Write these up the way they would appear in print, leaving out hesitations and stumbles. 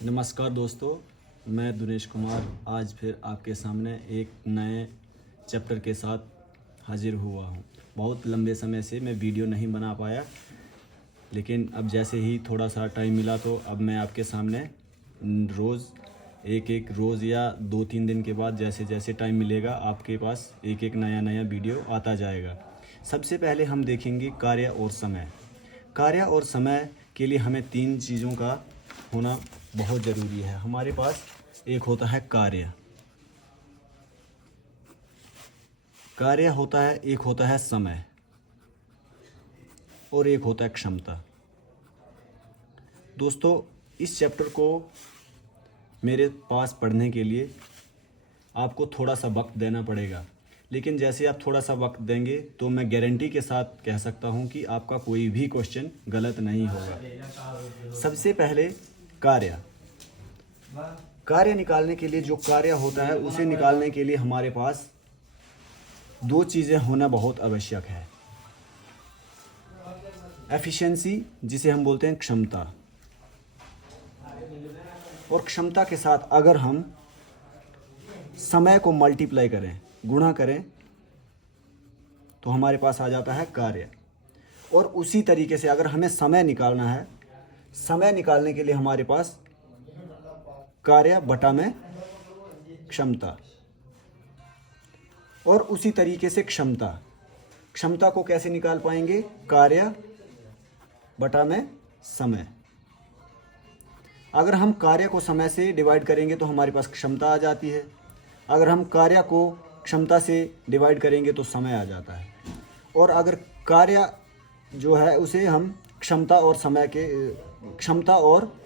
नमस्कार दोस्तों, मैं दिनेश कुमार आज फिर आपके सामने एक नए चैप्टर के साथ हाजिर हुआ हूँ। बहुत लंबे समय से मैं वीडियो नहीं बना पाया, लेकिन अब जैसे ही थोड़ा सा टाइम मिला तो अब मैं आपके सामने रोज़ एक रोज़ या 2-3 दिन के बाद जैसे जैसे टाइम मिलेगा आपके पास एक नया वीडियो आता जाएगा। सबसे पहले हम देखेंगे कार्य और समय। कार्य और समय के लिए हमें 3 चीज़ों का होना बहुत ज़रूरी है। हमारे पास एक होता है कार्य होता है, एक होता है समय और एक होता है क्षमता। दोस्तों, इस चैप्टर को मेरे पास पढ़ने के लिए आपको थोड़ा सा वक्त देना पड़ेगा, लेकिन जैसे आप थोड़ा सा वक्त देंगे तो मैं गारंटी के साथ कह सकता हूं कि आपका कोई भी क्वेश्चन गलत नहीं होगा। सबसे पहले कार्य निकालने के लिए जो कार्य होता है उसे निकालने के लिए हमारे पास 2 चीज़ें होना बहुत आवश्यक है। एफिशिएंसी, जिसे हम बोलते हैं क्षमता, और क्षमता के साथ अगर हम समय को मल्टीप्लाई करें, गुणा करें, तो हमारे पास आ जाता है कार्य। और उसी तरीके से अगर हमें समय निकालना है, समय निकालने के लिए हमारे पास कार्य बटा में क्षमता, और उसी तरीके से क्षमता को कैसे निकाल पाएंगे? कार्य बटा में समय। अगर हम कार्य को समय से डिवाइड करेंगे तो हमारे पास क्षमता आ जाती है। अगर हम कार्य को क्षमता से डिवाइड करेंगे तो समय आ जाता है। और अगर कार्य जो है उसे हम क्षमता और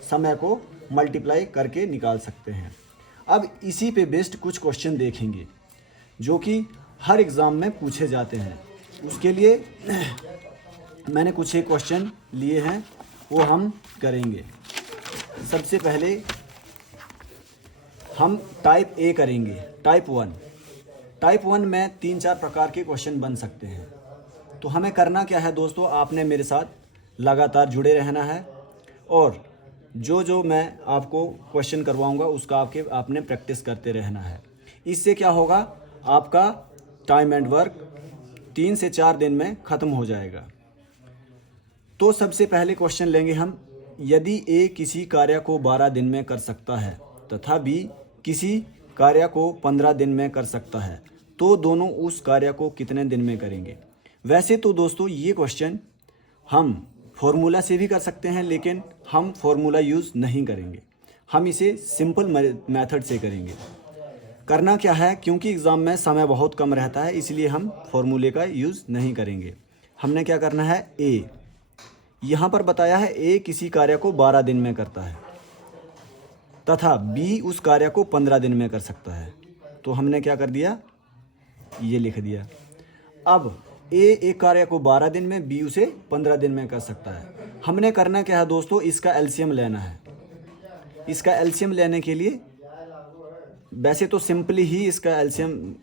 समय को मल्टीप्लाई करके निकाल सकते हैं। अब इसी पे बेस्ड कुछ क्वेश्चन देखेंगे जो कि हर एग्ज़ाम में पूछे जाते हैं। उसके लिए मैंने कुछ एक क्वेश्चन लिए हैं, वो हम करेंगे। सबसे पहले हम टाइप ए करेंगे। टाइप 1 में 3-4 प्रकार के क्वेश्चन बन सकते हैं। तो हमें करना क्या है दोस्तों, आपने मेरे साथ लगातार जुड़े रहना है और जो मैं आपको क्वेश्चन करवाऊंगा उसका आपने प्रैक्टिस करते रहना है। इससे क्या होगा, आपका टाइम एंड वर्क 3 से 4 दिन में ख़त्म हो जाएगा। तो सबसे पहले क्वेश्चन लेंगे हम। यदि ए किसी कार्य को 12 दिन में कर सकता है तथा बी किसी कार्य को 15 दिन में कर सकता है, तो दोनों उस कार्य को कितने दिन में करेंगे? वैसे तो दोस्तों ये क्वेश्चन हम फॉर्मूला से भी कर सकते हैं, लेकिन हम फॉर्मूला यूज़ नहीं करेंगे। हम इसे सिंपल मेथड से करेंगे। करना क्या है, क्योंकि एग्ज़ाम में समय बहुत कम रहता है, इसलिए हम फॉर्मूले का यूज़ नहीं करेंगे। हमने क्या करना है, ए यहाँ पर बताया है ए किसी कार्य को 12 दिन में करता है तथा बी उस कार्य को 15 दिन में कर सकता है। तो हमने क्या कर दिया, ये लिख दिया। अब ए एक कार्य को 12 दिन में, बी उसे 15 दिन में कर सकता है। हमने करना क्या है दोस्तों, इसका एलसीएम लेना है। इसका एलसीएम लेने के लिए वैसे तो सिंपली ही इसका एलसीएम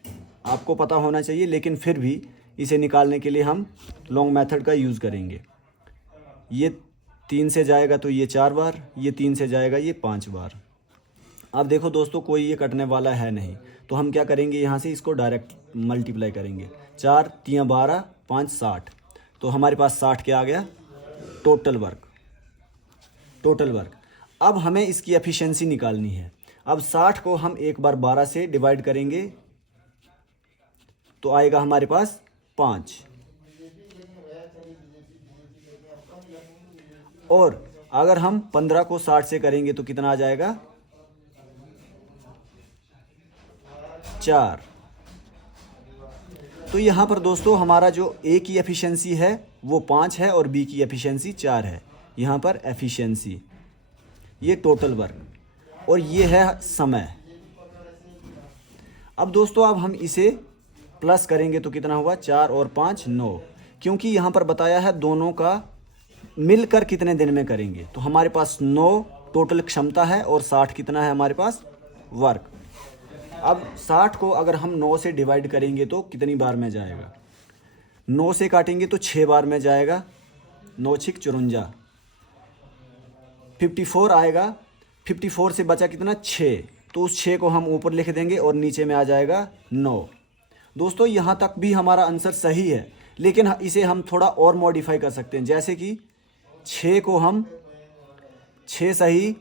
आपको पता होना चाहिए, लेकिन फिर भी इसे निकालने के लिए हम लॉन्ग मेथड का यूज़ करेंगे। ये 3 से जाएगा तो ये 4 बार, ये 3 से जाएगा ये 5 बार। अब देखो दोस्तों, कोई ये कटने वाला है नहीं, तो हम क्या करेंगे, यहाँ से इसको डायरेक्ट मल्टीप्लाई करेंगे। 4 3 12 5 60, तो हमारे पास 60 क्या आ गया, टोटल वर्क। अब हमें इसकी एफिशिएंसी निकालनी है। अब 60 को हम एक बार 12 से डिवाइड करेंगे तो आएगा हमारे पास 5, और अगर हम 15 को 60 से करेंगे तो कितना आ जाएगा, 4। तो यहाँ पर दोस्तों हमारा जो ए की एफिशिएंसी है वो 5 है और बी की एफिशिएंसी 4 है। यहाँ पर एफिशिएंसी, ये टोटल वर्क, और ये है समय। अब दोस्तों अब हम इसे प्लस करेंगे तो कितना हुआ, 4 और 5 9, क्योंकि यहाँ पर बताया है दोनों का मिलकर कितने दिन में करेंगे। तो हमारे पास 9 टोटल क्षमता है और 60 कितना है हमारे पास, वर्क। अब 60 को अगर हम 9 से डिवाइड करेंगे तो कितनी बार में जाएगा, 9 से काटेंगे तो 6 बार में जाएगा, 9 6 54, 54 आएगा 54 से बचा कितना 6, तो उस 6 को हम ऊपर लिख देंगे और नीचे में आ जाएगा 9। दोस्तों यहाँ तक भी हमारा आंसर सही है, लेकिन इसे हम थोड़ा और मॉडिफाई कर सकते हैं। जैसे कि 6 को हम 6 सही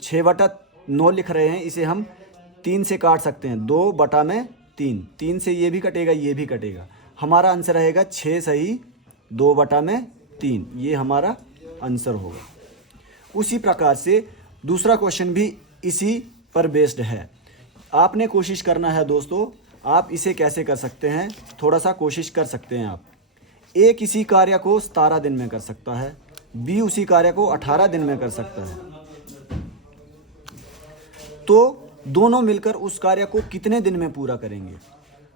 6/9 लिख रहे हैं, इसे हम 3 से काट सकते हैं, 2/3। 3 से ये भी कटेगा, ये भी कटेगा। हमारा आंसर रहेगा 6 सही 2/3। ये हमारा आंसर होगा। उसी प्रकार से दूसरा क्वेश्चन भी इसी पर बेस्ड है। आपने कोशिश करना है दोस्तों, आप इसे कैसे कर सकते हैं, थोड़ा सा कोशिश कर सकते हैं आप। ए किसी कार्य को 17 दिन में कर सकता है, बी उसी कार्य को 18 दिन में कर सकता है, तो दोनों मिलकर उस कार्य को कितने दिन में पूरा करेंगे।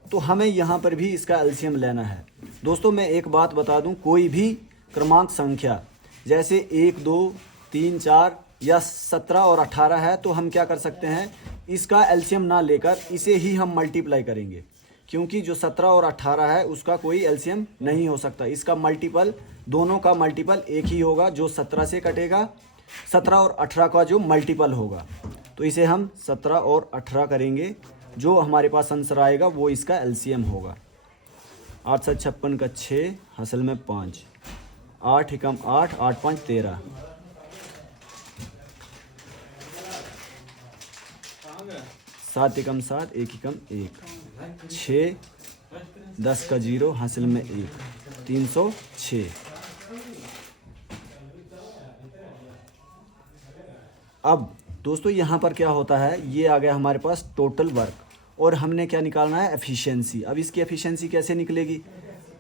तो हमें यहाँ पर भी इसका एलसीएम लेना है। दोस्तों मैं एक बात बता दूँ, कोई भी क्रमांक संख्या जैसे 1, 2, 3, 4 या 17 और 18 है, तो हम क्या कर सकते हैं, इसका एलसीएम ना लेकर इसे ही हम मल्टीप्लाई करेंगे, क्योंकि जो 17 और 18 है उसका कोई एलसीएम नहीं हो सकता। इसका मल्टीपल, दोनों का मल्टीपल एक ही होगा, जो 17 से कटेगा, 17 और 18 का जो मल्टीपल होगा। तो इसे हम 17 और 18 करेंगे, जो हमारे पास आंसर आएगा वो इसका एलसीएम होगा। 8 7 56 का 6, हासिल में 5, 8 एकम 8, 8 5 13, 7 एकम 7, 1 एकम 1, 6 10 का 0, हासिल में 1, 306। अब दोस्तों यहाँ पर क्या होता है, ये आ गया हमारे पास टोटल वर्क, और हमने क्या निकालना है, एफिशिएंसी। अब इसकी एफिशिएंसी कैसे निकलेगी,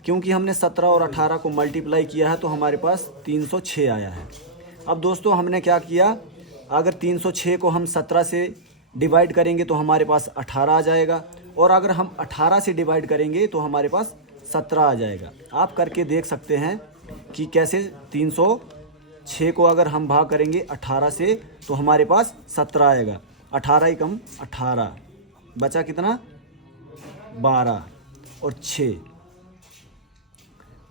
क्योंकि हमने 17 और 18 को मल्टीप्लाई किया है, तो हमारे पास 306 आया है। अब दोस्तों हमने क्या किया, अगर 306 को हम 17 से डिवाइड करेंगे तो हमारे पास 18 आ जाएगा, और अगर हम 18 से डिवाइड करेंगे तो हमारे पास 17 आ जाएगा। आप करके देख सकते हैं कि कैसे 306 को अगर हम भाग करेंगे 18 से तो हमारे पास 17 आएगा। 18 एकम 18, बचा कितना 12 और 6।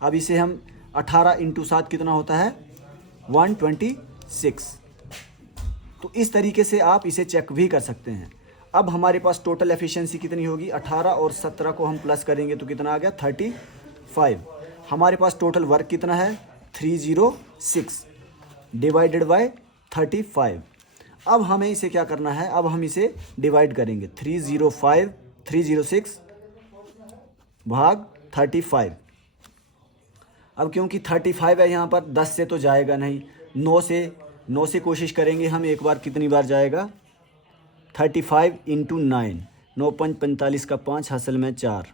अब इसे हम 18 × 7 कितना होता है 126। तो इस तरीके से आप इसे चेक भी कर सकते हैं। अब हमारे पास टोटल एफिशिएंसी कितनी होगी, 18 और 17 को हम प्लस करेंगे तो कितना आ गया 35। हमारे पास टोटल वर्क कितना है 306 डिवाइडेड बाय 35। अब हमें इसे क्या करना है, अब हम इसे डिवाइड करेंगे 306 भाग 35। अब क्योंकि 35 है यहाँ पर 10 से तो जाएगा नहीं, 9 से कोशिश करेंगे हम एक बार, कितनी बार जाएगा 35 × 9, 9 5 45 का 5, हासिल में 4,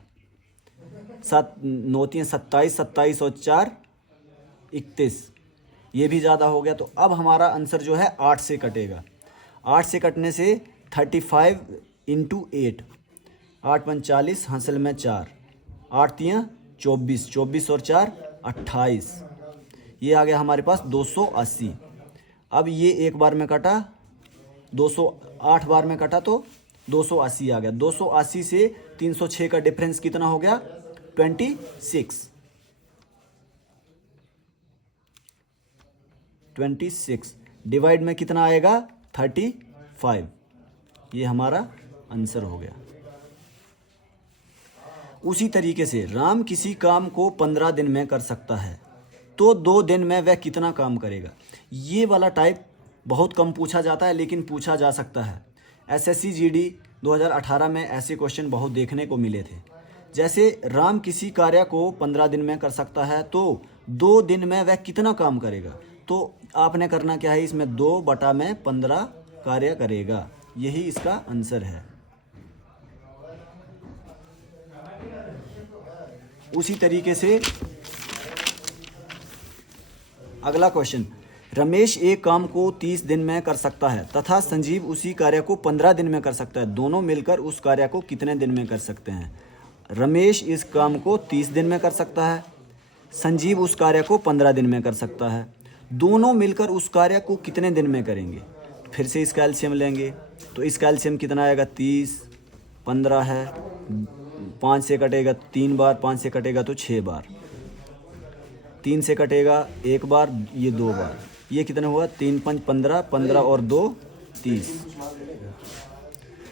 7 9 3 27, 27 और 4 31, ये भी ज़्यादा हो गया। तो अब हमारा आंसर जो है 8 से कटेगा। 8 से कटने से 35 × 8, 8 5 40, हासिल में 4, 8 3 24, 24 और 4 28, ये आ गया हमारे पास 280। अब ये एक बार में कटा, 208 बार में कटा तो 280 आ गया। 280 से 306 का डिफरेंस कितना हो गया 26 डिवाइड में कितना आएगा 35। ये हमारा आंसर हो गया। उसी तरीके से राम किसी काम को 15 दिन में कर सकता है, तो 2 दिन में वह कितना काम करेगा। ये वाला टाइप बहुत कम पूछा जाता है, लेकिन पूछा जा सकता है। एसएससी जीडी 2018 में ऐसे क्वेश्चन बहुत देखने को मिले थे। जैसे राम किसी कार्य को 15 दिन में कर सकता है, तो 2 दिन में वह कितना काम करेगा। तो आपने करना क्या है, इसमें 2/15 कार्य करेगा, यही इसका आंसर है। उसी तरीके से अगला क्वेश्चन, रमेश एक काम को 30 दिन में कर सकता है तथा संजीव उसी कार्य को 15 दिन में कर सकता है, दोनों मिलकर उस कार्य को कितने दिन में कर सकते हैं। रमेश इस काम को 30 दिन में कर सकता है, संजीव उस कार्य को 15 दिन में कर सकता है, दोनों मिलकर उस कार्य को कितने दिन में करेंगे। फिर से इसका एलसीएम लेंगे, तो इसका एलसीएम कितना आएगा 30, 15 है, 5 से कटेगा 3 बार, 5 से कटेगा तो 6 बार, 3 से कटेगा 1 बार, ये 2 बार, ये कितना हुआ 3 5 15, 15 और 2 30।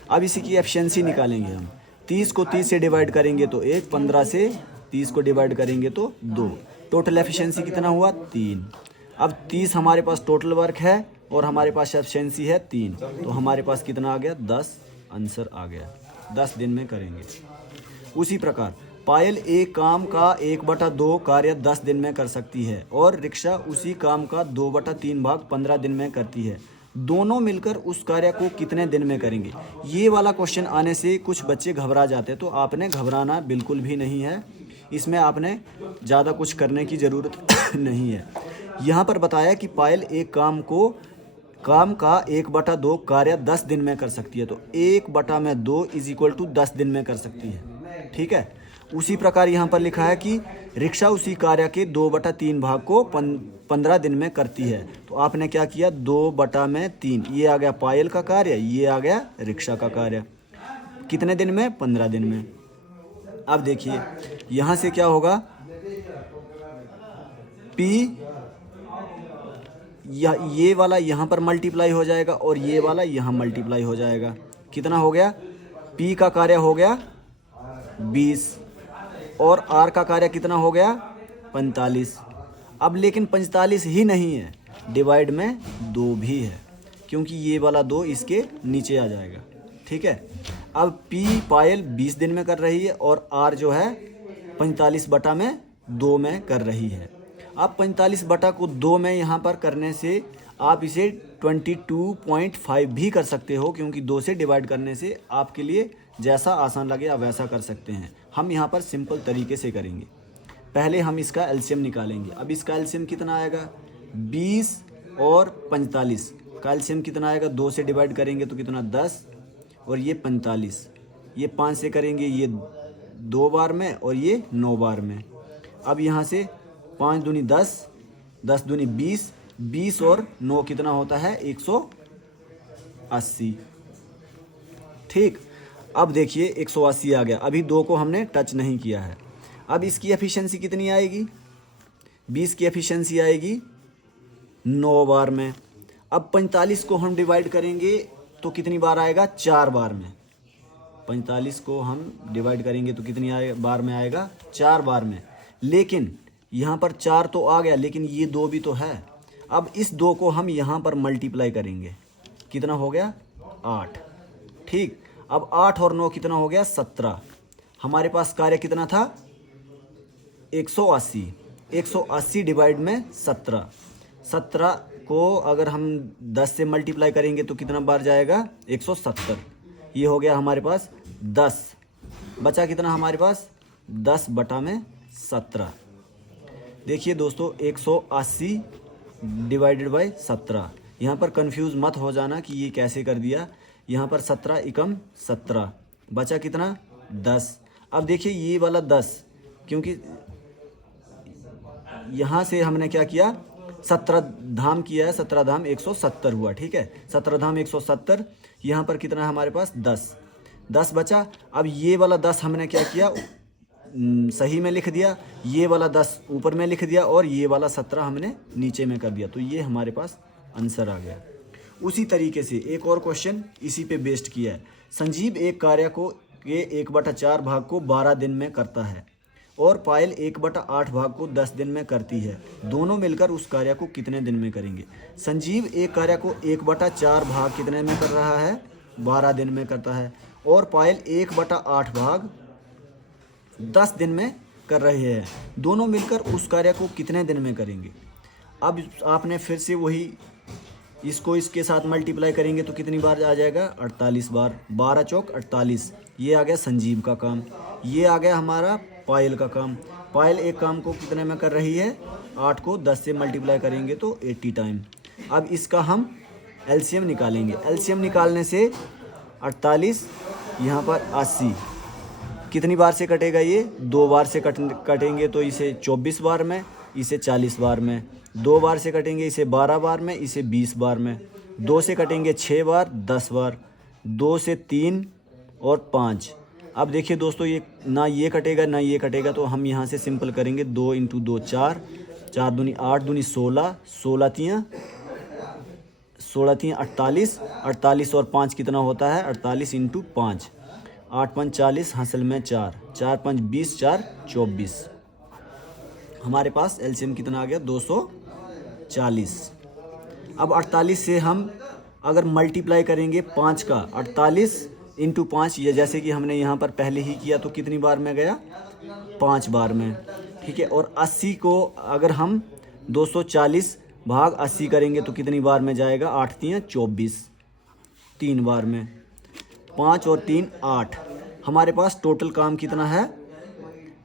अब इसी की एफिशिएंसी निकालेंगे हम। 30 को 30 से डिवाइड करेंगे तो 1, 15 से 30 को डिवाइड करेंगे तो 2। टोटल एफिशिएंसी कितना हुआ? 3। अब 30 हमारे पास टोटल वर्क है और हमारे पास एफिशिएंसी है 3, तो हमारे पास कितना आ गया? 10 आंसर आ गया। 10 दिन में करेंगे। उसी प्रकार पायल एक काम का 1/2 कार्य 10 दिन में कर सकती है और रिक्शा उसी काम का 2/3 भाग 15 दिन में करती है। दोनों मिलकर उस कार्य को कितने दिन में करेंगे? ये वाला क्वेश्चन आने से कुछ बच्चे घबरा जाते हैं, तो आपने घबराना बिल्कुल भी नहीं है। इसमें आपने ज़्यादा कुछ करने की ज़रूरत नहीं है। यहाँ पर बताया कि पायल एक काम का 1/2 कार्य 10 दिन में कर सकती है, तो 1/2 = 10 दिन में कर सकती है। ठीक है। उसी प्रकार यहाँ पर लिखा है कि रिक्शा उसी कार्य के 2/3 भाग को 15 दिन में करती है। तो आपने क्या किया? 2/3। ये आ गया पायल का कार्य, ये आ गया रिक्शा का कार्य। कितने दिन में? 15 दिन में। अब देखिए यहाँ से क्या होगा? P ये वाला यहाँ पर मल्टीप्लाई हो जाएगा और ये वाला यहाँ मल्टीप्लाई हो जाएगा। कितना हो गया? P का कार्य हो गया 20 और R का कार्य कितना हो गया? 45। अब लेकिन 45 ही नहीं है, डिवाइड में 2 भी है, क्योंकि ये वाला 2 इसके नीचे आ जाएगा। ठीक है। अब P पायल 20 दिन में कर रही है और R जो है 45/2 में कर रही है। अब 45/2 में यहाँ पर करने से आप इसे 22.5 भी कर सकते हो, क्योंकि 2 से डिवाइड करने से आपके लिए जैसा आसान लगे आप वैसा कर सकते हैं। हम यहाँ पर सिंपल तरीके से करेंगे। पहले हम इसका एलसीएम निकालेंगे। अब इसका एलसीएम कितना आएगा? 20 और 45 का एलसीएम कितना आएगा? 2 से डिवाइड करेंगे तो कितना? 10 और ये 45। ये 5 से करेंगे, ये 2 बार में और ये 9 बार में। अब यहाँ से 5 दूनी 10, 10 दूनी 20, 20 और 9 कितना होता है? 180। ठीक। अब देखिए 180 आ गया। अभी 2 को हमने टच नहीं किया है। अब इसकी एफिशिएंसी कितनी आएगी? 20 की एफिशिएंसी आएगी 9 बार में। अब 45 को हम डिवाइड करेंगे तो कितनी बार आएगा? 4 बार में। 45 को हम डिवाइड करेंगे तो कितनी बार में आएगा? 4 बार में। लेकिन यहाँ पर 4 तो आ गया, लेकिन ये 2 भी तो है। अब इस 2 को हम यहाँ पर मल्टीप्लाई करेंगे। कितना हो गया? 8। ठीक। अब 8 और 9 कितना हो गया? 17। हमारे पास कार्य कितना था? 180। 180 डिवाइड में 17। 17 को अगर हम 10 से मल्टीप्लाई करेंगे तो कितना बार जाएगा? 170। ये हो गया हमारे पास 10। बचा कितना हमारे पास? 10/17। देखिए दोस्तों 180 डिवाइडेड बाई 17। यहाँ पर कंफ्यूज मत हो जाना कि ये कैसे कर दिया। यहाँ पर 17 एकम 17, बचा कितना? 10। अब देखिए ये वाला 10, क्योंकि यहाँ से हमने क्या किया? 17 धाम किया है, 17 धाम 170 हुआ। ठीक है। 17 धाम 170। यहाँ पर कितना है हमारे पास? 10 बचा। अब ये वाला 10 हमने क्या किया? सही में लिख दिया, ये वाला 10 ऊपर में लिख दिया और ये वाला 17 हमने नीचे में कर दिया, तो ये हमारे पास आंसर आ गया। उसी तरीके से एक और क्वेश्चन इसी पे बेस्ड किया है। संजीव एक कार्य को के 1/4 भाग को 12 दिन में करता है और पायल 1/8 भाग को 10 दिन में करती है। दोनों मिलकर उस कार्य को कितने दिन में करेंगे? संजीव एक कार्य को 1/4 भाग कितने में कर रहा है? 12 दिन में करता है और पायल 1/8 भाग 10 दिन में कर रहे हैं। दोनों मिलकर उस कार्य को कितने दिन में करेंगे? अब आपने फिर से वही इसको इसके साथ मल्टीप्लाई करेंगे तो कितनी बार आ जाएगा? 48 बार। 12 चौक 48। ये आ गया संजीव का काम। ये आ गया हमारा पायल का काम। पायल एक काम को कितने में कर रही है? 8 को 10 से मल्टीप्लाई करेंगे तो 80 टाइम। अब इसका हम एलसीएम निकालेंगे। एलसीएम निकालने से 48 यहाँ पर 80 कितनी बार से कटेगा? ये 2 बार से कटेंगे तो इसे 24 बार में, इसे 40 बार में। 2 बार से कटेंगे इसे 12 बार में, इसे 20 बार में। 2 से कटेंगे 6 बार, 10 बार। 2 से 3 और 5। अब देखिए दोस्तों ये ना ये कटेगा ना ये कटेगा, तो हम यहाँ से सिंपल करेंगे। 2 × 2 4, 4 दूनी 8 दूनी 16, 16 तियाँ 16 3 48, 48 और 5 कितना होता है 48 इंटू 5, 8 5 40, हासिल में 4, 4 5 20, 4 24। हमारे पास एलसीएम कितना आ गया 240। अब 48 से हम अगर मल्टीप्लाई करेंगे 5 का, 48 इंटू 5, ये जैसे कि हमने यहाँ पर पहले ही किया तो कितनी बार में गया 5 बार में, ठीक है। और 80 को अगर हम 240 भाग 80 करेंगे तो कितनी बार में जाएगा 8 3 24, 3 बार में, 5 और 3 8। हमारे पास टोटल काम कितना है,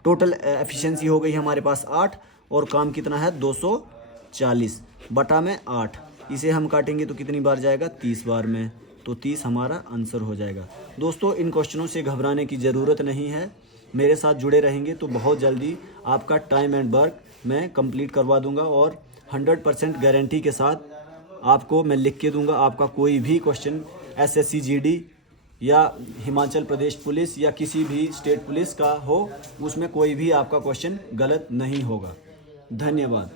टोटल एफिशिएंसी हो गई हमारे पास 8 और काम कितना है 240 बटा में 8। इसे हम काटेंगे तो कितनी बार जाएगा 30 बार में, तो 30 हमारा आंसर हो जाएगा। दोस्तों इन क्वेश्चनों से घबराने की ज़रूरत नहीं है, मेरे साथ जुड़े रहेंगे तो बहुत जल्दी आपका टाइम एंड वर्क मैं कंप्लीट करवा दूंगा और 100% गारंटी के साथ आपको मैं लिख के दूंगा। आपका कोई भी क्वेश्चन एसएससी जीडी या हिमाचल प्रदेश पुलिस या किसी भी स्टेट पुलिस का हो, उसमें कोई भी आपका क्वेश्चन गलत नहीं होगा। धन्यवाद।